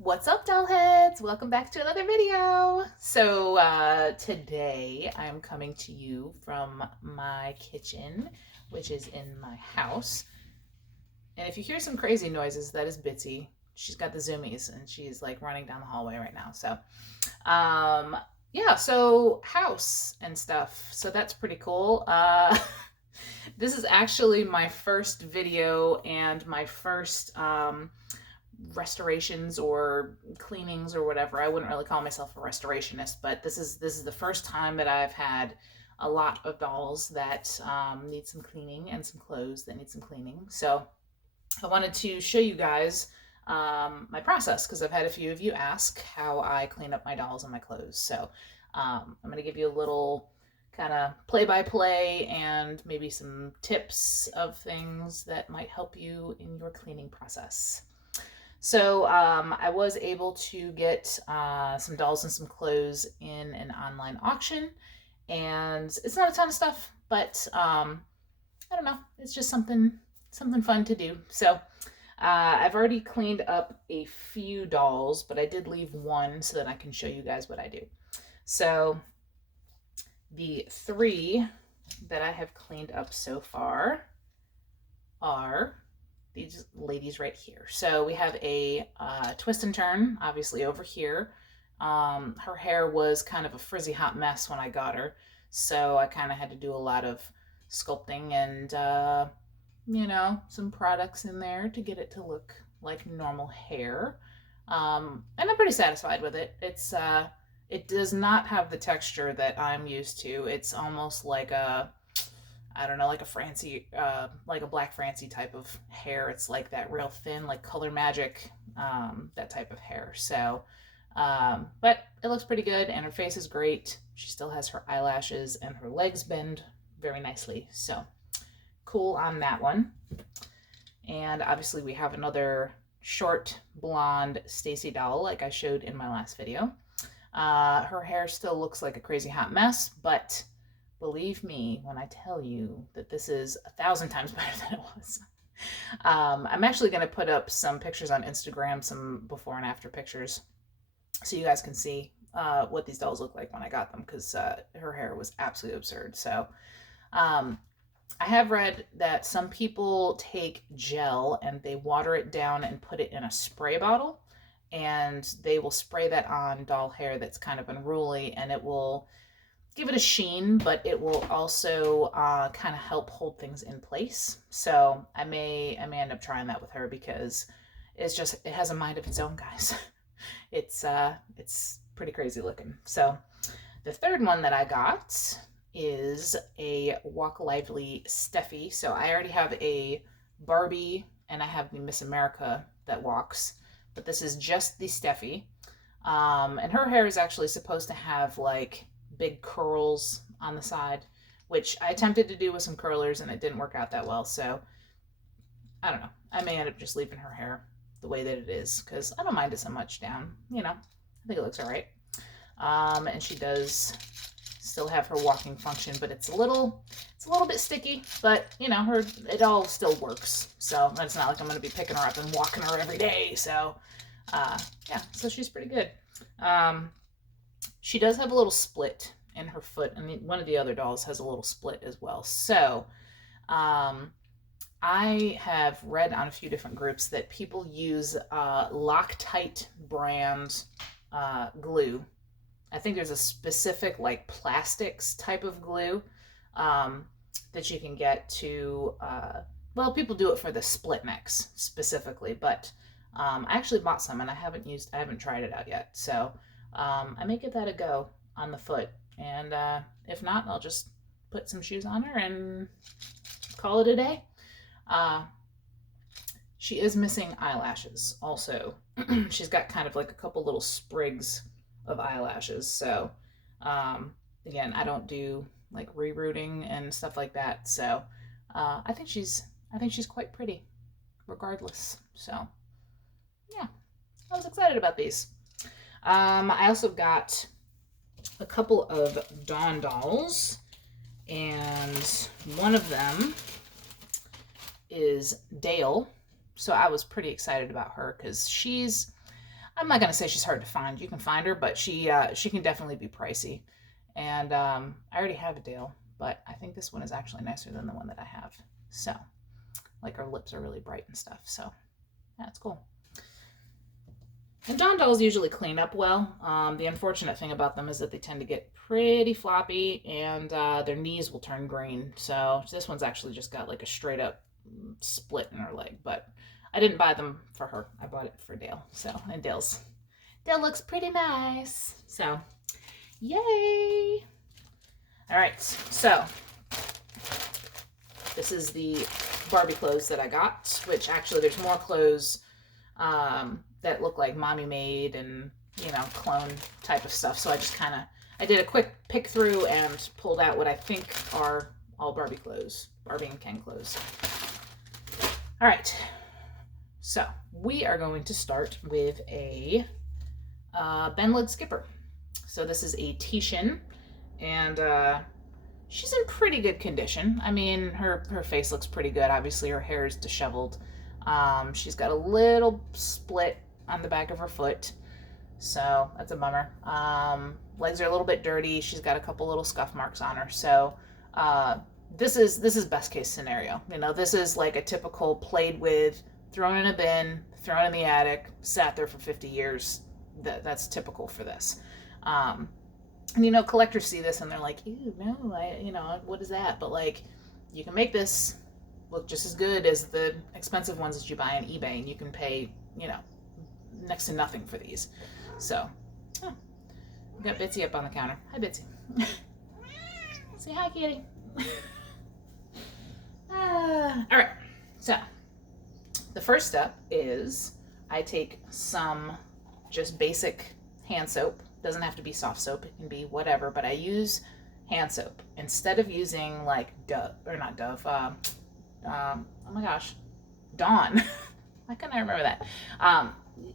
What's up, doll heads? Welcome back to another video. Today I'm coming to you from my kitchen, which is in my house. And if you hear some crazy noises, that is Bitsy. She's got the zoomies and she's like running down the hallway right now. Um, so house and stuff. So that's pretty cool. This is actually my first video and my first restorations or cleanings or whatever. I wouldn't really call myself a restorationist, but this is the first time that I've had a lot of dolls that need some cleaning and some clothes that need some cleaning. So I wanted to show you guys my process because I've had a few of you ask how I clean up my dolls and my clothes. So I'm going to give you a little kind of play-by-play and maybe some tips of things that might help you in your cleaning process. So I was able to get some dolls and some clothes in an online auction, and it's not a ton of stuff, but I don't know, it's just something fun to do. So I've already cleaned up a few dolls, but I did leave one so that I can show you guys what I do. So the three that I have cleaned up so far are these ladies right here. So we have a twist and turn, obviously over here. Her hair was kind of a frizzy hot mess when I got her, so I kind of had to do a lot of sculpting and some products in there to get it to look like normal hair. And I'm pretty satisfied with it. It does not have the texture that I'm used to. It's almost like a, I don't know, like a Francie, like a Black Francie type of hair. It's like that real thin, like Color Magic, that type of hair. So, but it looks pretty good, and her face is great. She still has her eyelashes, and her legs bend very nicely. So, cool on that one. And obviously, we have another short blonde Stacy doll, like I showed in my last video. Her hair still looks like a crazy hot mess, but believe me when I tell you that this is 1,000 times better than it was. I'm actually going to put up some pictures on Instagram, some before and after pictures, so you guys can see what these dolls look like when I got them, because her hair was absolutely absurd. So I have read that some people take gel and they water it down and put it in a spray bottle, and they will spray that on doll hair that's kind of unruly, and it will give it a sheen, but it will also kind of help hold things in place. So I may end up trying that with her, because it has a mind of its own, guys. It's pretty crazy looking. So the third one that I got is a Walk Lively Steffi. So I already have a Barbie and I have the Miss America that walks, but this is just the Steffi. And her hair is actually supposed to have like big curls on the side, which I attempted to do with some curlers and it didn't work out that well. So I don't know. I may end up just leaving her hair the way that it is, because I don't mind it so much down. I think it looks all right. And she does still have her walking function, but it's a little bit sticky, but it all still works. So it's not like I'm going to be picking her up and walking her every day. So yeah, so she's pretty good. She does have a little split in her foot, and one of the other dolls has a little split as well. So I have read on a few different groups that people use Loctite brand glue. I think there's a specific like plastics type of glue that you can get to, well, people do it for the split necks specifically, but I actually bought some and I haven't tried it out yet. So I may give that a go on the foot, and if not, I'll just put some shoes on her and call it a day. She is missing eyelashes also. She's got kind of like a couple little sprigs of eyelashes. So again, I don't do like rerooting and stuff like that. So I think she's quite pretty regardless. So yeah, I was excited about these. I also got a couple of Dawn dolls, and one of them is Dale. So I was pretty excited about her because she's, I'm not gonna say she's hard to find. You can find her, but she can definitely be pricey. And I already have a Dale, but I think this one is actually nicer than the one that I have. So, like, her lips are really bright and stuff. So, yeah, it's cool. And John dolls usually clean up well. The unfortunate thing about them is that they tend to get pretty floppy and their knees will turn green. So this one's actually just got like a straight up split in her leg. But I didn't buy them for her. I bought it for Dale. So, and Dale looks pretty nice. So, yay! All right, so this is the Barbie clothes that I got, which actually there's more clothes that look like mommy made and, you know, clone type of stuff. So I did a quick pick through and pulled out what I think are all Barbie clothes, Barbie and Ken clothes. All right, so we are going to start with a Ben Lid Skipper. So this is a Tishin, and she's in pretty good condition. I mean, her face looks pretty good. Obviously, her hair is disheveled. She's got a little split on the back of her foot, so that's a bummer. Legs are a little bit dirty. She's got a couple little scuff marks on her. So this is best case scenario. You know, this is like a typical played with, thrown in a bin, thrown in the attic, sat there for 50 years. That's typical for this. And you know, collectors see this and they're like, ew, no, what is that? But like, you can make this look just as good as the expensive ones that you buy on eBay, and you can pay, you know, next to nothing for these. So, oh, we got Bitsy up on the counter. Hi, Bitsy. Say hi, kitty. All right, so the first step is I take some just basic hand soap. Doesn't have to be soft soap, it can be whatever, but I use hand soap instead of using like Dove, or not Dove, oh my gosh, Dawn. Why can't I remember that?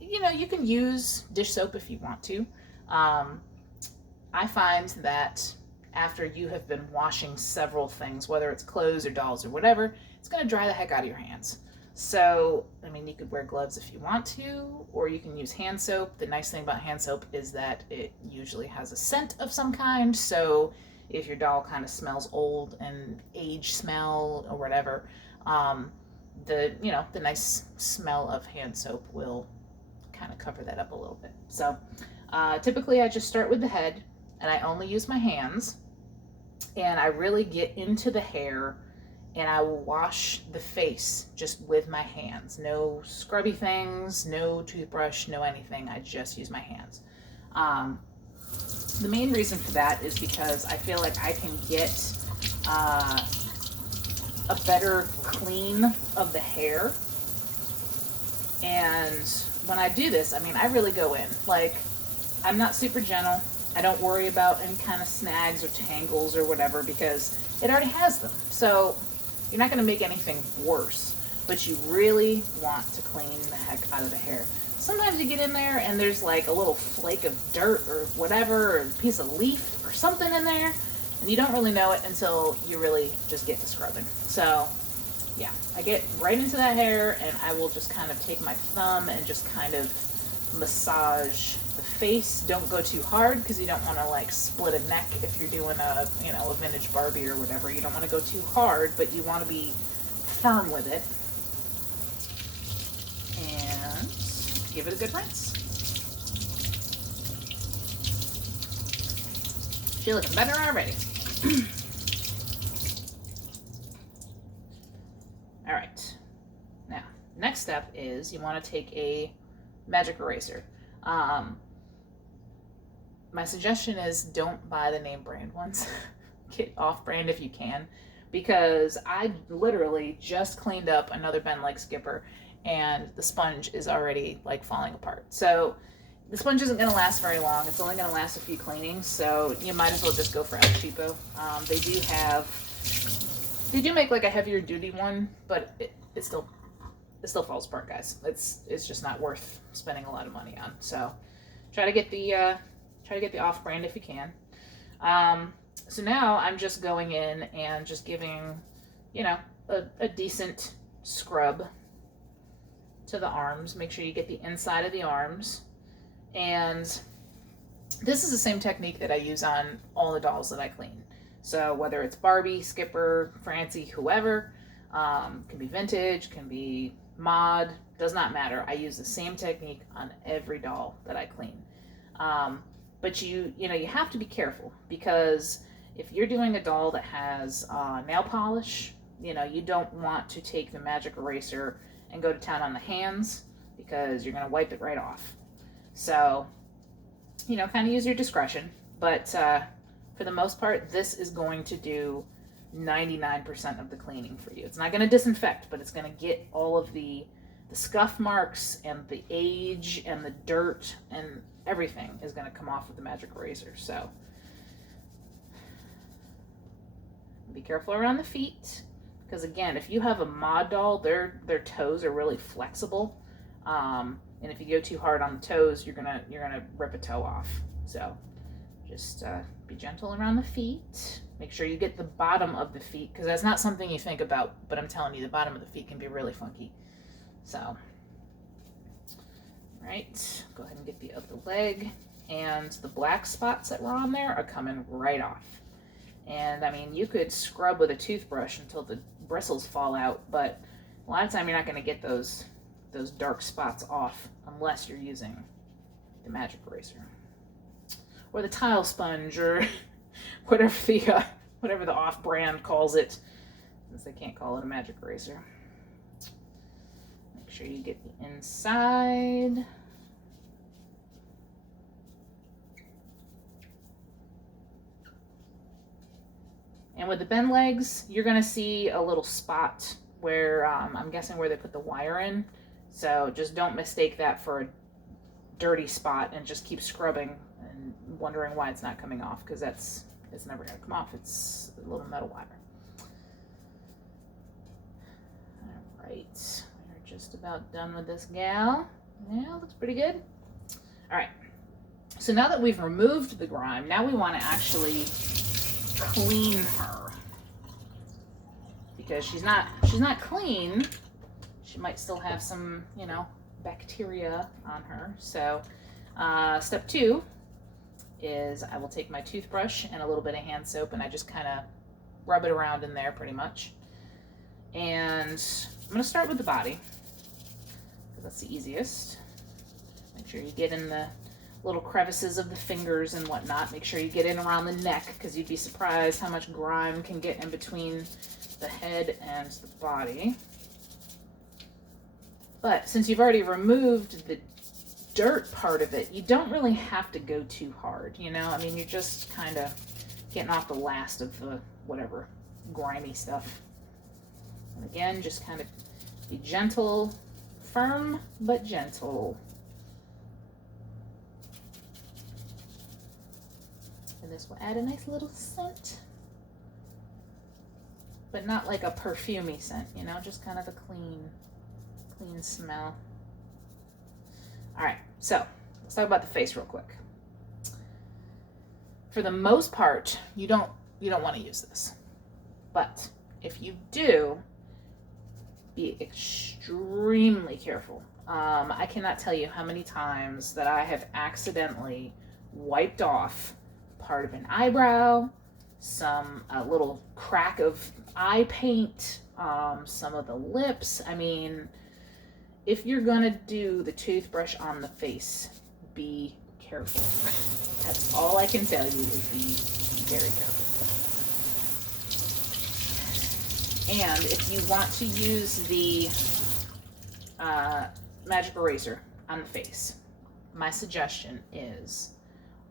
You know, you can use dish soap if you want to. I find that after you have been washing several things, whether it's clothes or dolls or whatever, it's going to dry the heck out of your hands. So, I mean, you could wear gloves if you want to, or you can use hand soap. The nice thing about hand soap is that it usually has a scent of some kind. So if your doll kind of smells old and age smell or whatever, the nice smell of hand soap will kind of cover that up a little bit. So typically I just start with the head and I only use my hands, and I really get into the hair and I will wash the face just with my hands. No scrubby things, no toothbrush, no anything. I just use my hands. The main reason for that is because I feel like I can get a better clean of the hair. And when I do this, I mean, I really go in. Like, I'm not super gentle. I don't worry about any kind of snags or tangles or whatever because it already has them. So you're not going to make anything worse, but you really want to clean the heck out of the hair. Sometimes you get in there and there's like a little flake of dirt or whatever, or a piece of leaf or something in there, and you don't really know it until you really just get to scrubbing. So yeah, I get right into that hair and I will just kind of take my thumb and just kind of massage the face. Don't go too hard because you don't want to like split a neck if you're doing a vintage Barbie or whatever. You don't want to go too hard, but you want to be firm with it. And give it a good rinse. She's looking better already. All right. Now, next step is you want to take a magic eraser. My suggestion is don't buy the name brand ones. Get off brand if you can, because I literally just cleaned up another Ben Lid Skipper and the sponge is already like falling apart. So the sponge isn't going to last very long. It's only going to last a few cleanings, so you might as well just go for El Cheapo. They do make like a heavier duty one, but it still falls apart, guys. It's just not worth spending a lot of money on. So try to get the off brand if you can. So now I'm just going in and just giving, a decent scrub to the arms. Make sure you get the inside of the arms. And this is the same technique that I use on all the dolls that I clean. So whether it's Barbie, Skipper, Francie, whoever, can be vintage, can be mod, does not matter. I use the same technique on every doll that I clean. But you have to be careful, because if you're doing a doll that has nail polish, you don't want to take the magic eraser and go to town on the hands, because you're going to wipe it right off. So, kind of use your discretion. But for the most part, this is going to do 99% of the cleaning for you. It's not going to disinfect, but it's going to get all of the scuff marks and the age and the dirt and everything is going to come off with the magic eraser. So be careful around the feet, because again, if you have a mod doll, their toes are really flexible, and if you go too hard on the toes, you're gonna rip a toe off. So just be gentle around the feet. Make sure you get the bottom of the feet, because that's not something you think about, but I'm telling you, the bottom of the feet can be really funky. So, right, go ahead and get the other leg, and the black spots that were on there are coming right off. And I mean, you could scrub with a toothbrush until the bristles fall out, but a lot of time you're not going to get those dark spots off unless you're using the magic eraser or the tile sponge, or whatever the off-brand calls it, since they can't call it a magic eraser. Make sure you get the inside. And with the bend legs, you're going to see a little spot where, I'm guessing where they put the wire in. So just don't mistake that for a dirty spot and just keep scrubbing and wondering why it's not coming off, because it's never going to come off. It's a little metal wire. All right, we're just about done with this gal. Yeah, looks pretty good. All right, so now that we've removed the grime, now we want to actually clean her, because she's not clean. She might still have some, bacteria on her. So step 2 is I will take my toothbrush and a little bit of hand soap, and I just kind of rub it around in there pretty much. And I'm going to start with the body, because that's the easiest. Make sure you get in the little crevices of the fingers and whatnot. Make sure you get in around the neck, because you'd be surprised how much grime can get in between the head and the body. But since you've already removed the dirt part of it, you don't really have to go too hard, I mean, you're just kind of getting off the last of the whatever grimy stuff. And again, just kind of be gentle, firm but gentle. And this will add a nice little scent, but not like a perfumey scent, just kind of a clean smell. All right, so let's talk about the face real quick. For the most part, you don't want to use this, but if you do, be extremely careful. I cannot tell you how many times that I have accidentally wiped off part of an eyebrow, a little crack of eye paint, some of the lips. I mean, if you're gonna do the toothbrush on the face, be careful. That's all I can tell you, is be very careful. And if you want to use the magic eraser on the face, my suggestion is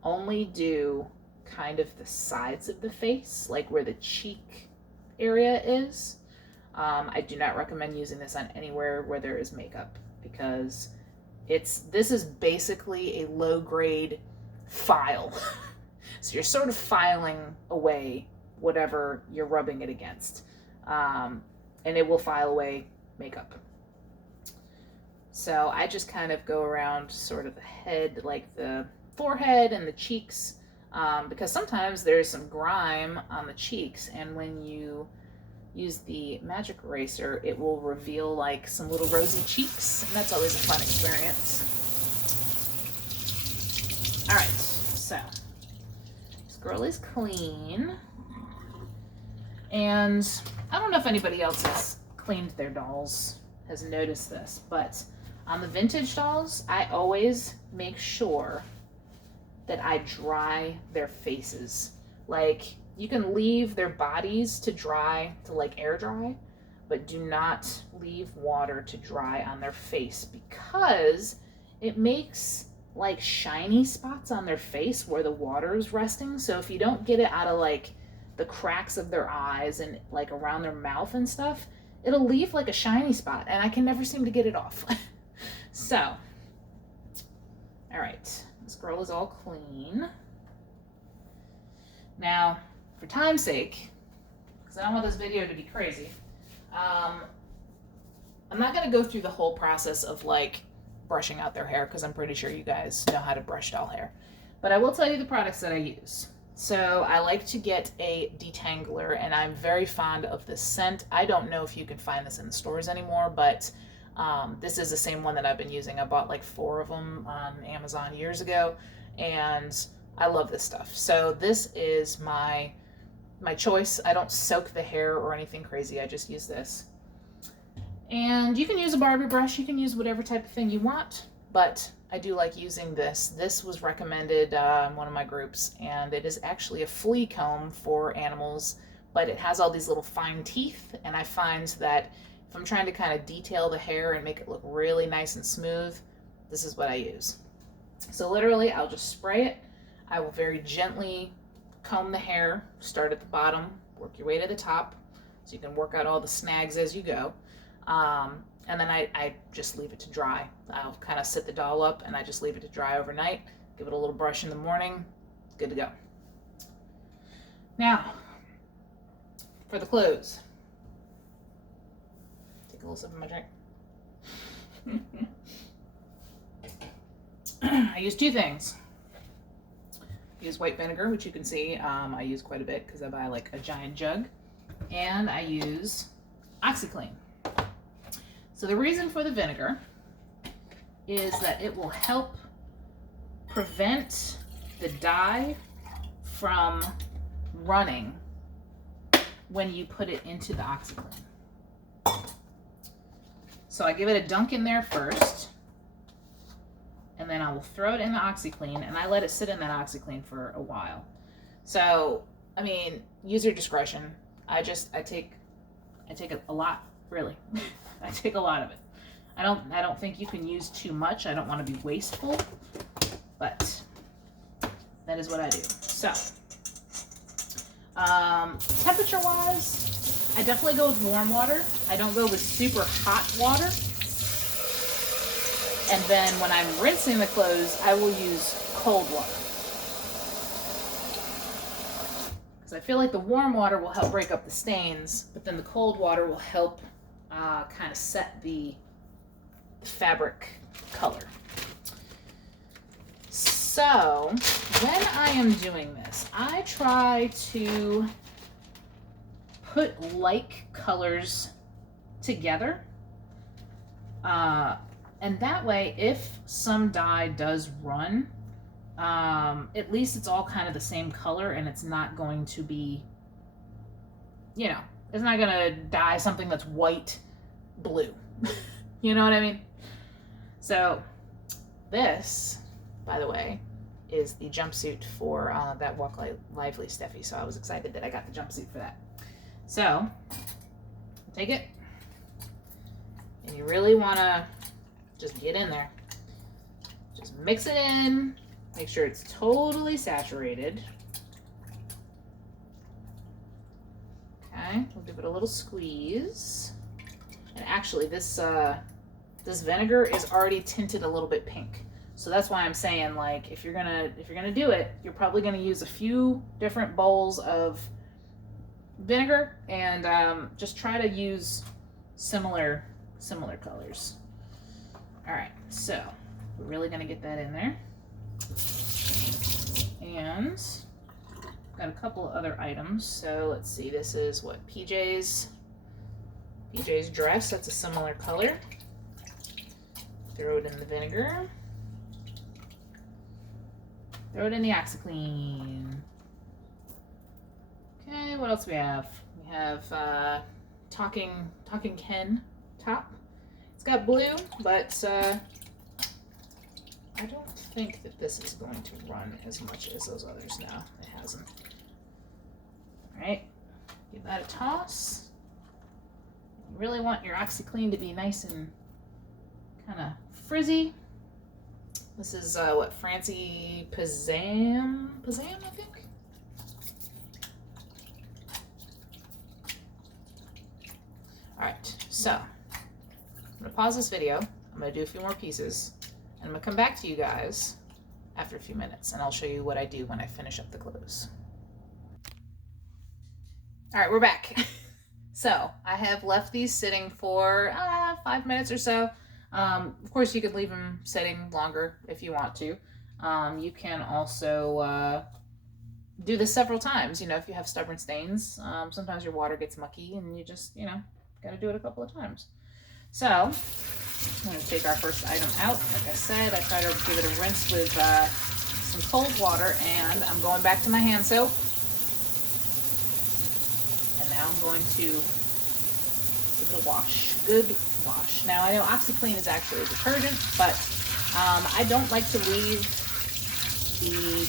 only do kind of the sides of the face, like where the cheek area is. I do not recommend using this on anywhere where there is makeup, because this is basically a low-grade file. So you're sort of filing away whatever you're rubbing it against, and it will file away makeup. So I just kind of go around sort of the head, like the forehead and the cheeks, because sometimes there's some grime on the cheeks, and when you use the magic eraser, it will reveal like some little rosy cheeks, and that's always a fun experience. All right, so this girl is clean. And I don't know if anybody else has cleaned their dolls, has noticed this, but on the vintage dolls, I always make sure that I dry their faces. Like, you can leave their bodies to dry, to like air dry, but do not leave water to dry on their face, because it makes like shiny spots on their face where the water is resting. So if you don't get it out of like the cracks of their eyes and like around their mouth and stuff, it'll leave like a shiny spot, and I can never seem to get it off. So, all right, this girl is all clean. Now, for time's sake, because I don't want this video to be crazy, I'm not gonna go through the whole process of like brushing out their hair, because I'm pretty sure you guys know how to brush doll hair. But I will tell you the products that I use. So I like to get a Detangler, and I'm very fond of this scent. I don't know if you can find this in the stores anymore, but this is the same one that I've been using. I bought like 4 of them on Amazon years ago, and I love this stuff. So this is my choice. I don't soak the hair or anything crazy. I just use this. And you can use a Barbie brush. You can use whatever type of thing you want, but I do like using this. This was recommended in one of my groups, and it is actually a flea comb for animals, but it has all these little fine teeth, and I find that if I'm trying to kind of detail the hair and make it look really nice and smooth, this is what I use. So literally, I'll just spray it. I will very gently comb the hair, start at the bottom, work your way to the top, so you can work out all the snags as you go. And then I just leave it to dry. I'll kind of sit the doll up, and I just leave it to dry overnight. Give it a little brush in the morning. Good to go. Now, for the clothes. Take a little sip of my drink. I use 2 things. I use white vinegar, which you can see I use quite a bit because I buy like a giant jug. And I use OxiClean. So the reason for the vinegar is that it will help prevent the dye from running when you put it into the OxiClean. So I give it a dunk in there first, and then I will throw it in the OxiClean, and I let it sit in that OxiClean for a while. So, I mean, use your discretion. I take a lot, really. I take a lot of it. I don't think you can use too much. I don't want to be wasteful, but that is what I do. So, temperature-wise, I definitely go with warm water. I don't go with super hot water. And then when I'm rinsing the clothes, I will use cold water. Because I feel like the warm water will help break up the stains, but then the cold water will help kind of set the fabric color. So when I am doing this, I try to put like colors together, and that way if some dye does run, at least it's all kind of the same color, and it's not going to be, you know, it's not going to dye something that's white blue. You know what I mean? So this, by the way, is the jumpsuit for that Walk Lively Steffi. So I was excited that I got the jumpsuit for that. So take it, and you really want to just get in there. Just mix it in. Make sure it's totally saturated. Okay, we'll give it a little squeeze. And actually, this vinegar is already tinted a little bit pink. So that's why I'm saying, like, if you're gonna do it, you're probably gonna use a few different bowls of vinegar, and just try to use similar colors. All right, so we're really gonna get that in there. And got a couple of other items. So let's see, this is what, PJ's dress. That's a similar color. Throw it in the vinegar. Throw it in the OxiClean. Okay, what else do we have? We have Talking Ken top. It's got blue, but I don't think that this is going to run as much as those others. No, it hasn't. Alright, give that a toss. You really want your OxiClean to be nice and kind of frizzy. This is what, Francie Pazam, I think? Alright, so I'm going to pause this video. I'm going to do a few more pieces. And I'm going to come back to you guys after a few minutes, and I'll show you what I do when I finish up the clothes. Alright, we're back. So, I have left these sitting for 5 minutes or so. Of course, you could leave them sitting longer if you want to. You can also do this several times. You know, if you have stubborn stains, sometimes your water gets mucky and you just, you know, got to do it a couple of times. So, I'm going to take our first item out. Like I said, I try to give it a rinse with some cold water, and I'm going back to my hand soap. And now I'm going to give it a wash. Good wash. Now, I know OxiClean is actually a detergent, but I don't like to leave the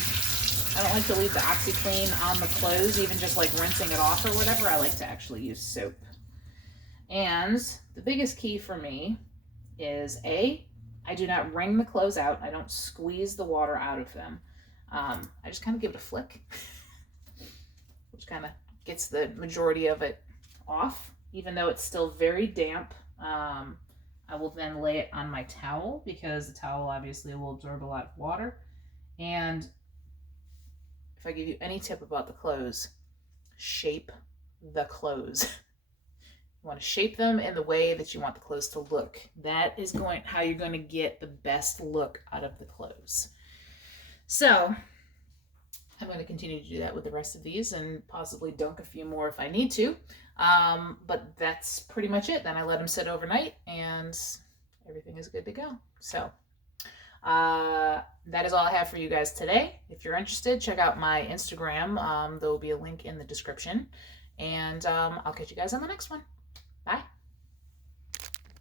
OxiClean on the clothes, even just like rinsing it off or whatever. I like to actually use soap. And the biggest key for me is I do not wring the clothes out. I don't squeeze the water out of them. I just kind of give it a flick, which kind of gets the majority of it off, even though it's still very damp. I will then lay it on my towel, because the towel obviously will absorb a lot of water. And if I give you any tip about the clothes, shape the clothes. You want to shape them in the way that you want the clothes to look. That is how you're going to get the best look out of the clothes. So I'm going to continue to do that with the rest of these, and possibly dunk a few more if I need to. But that's pretty much it. Then I let them sit overnight and everything is good to go. So that is all I have for you guys today. If you're interested, check out my Instagram. There will be a link in the description. And I'll catch you guys on the next one.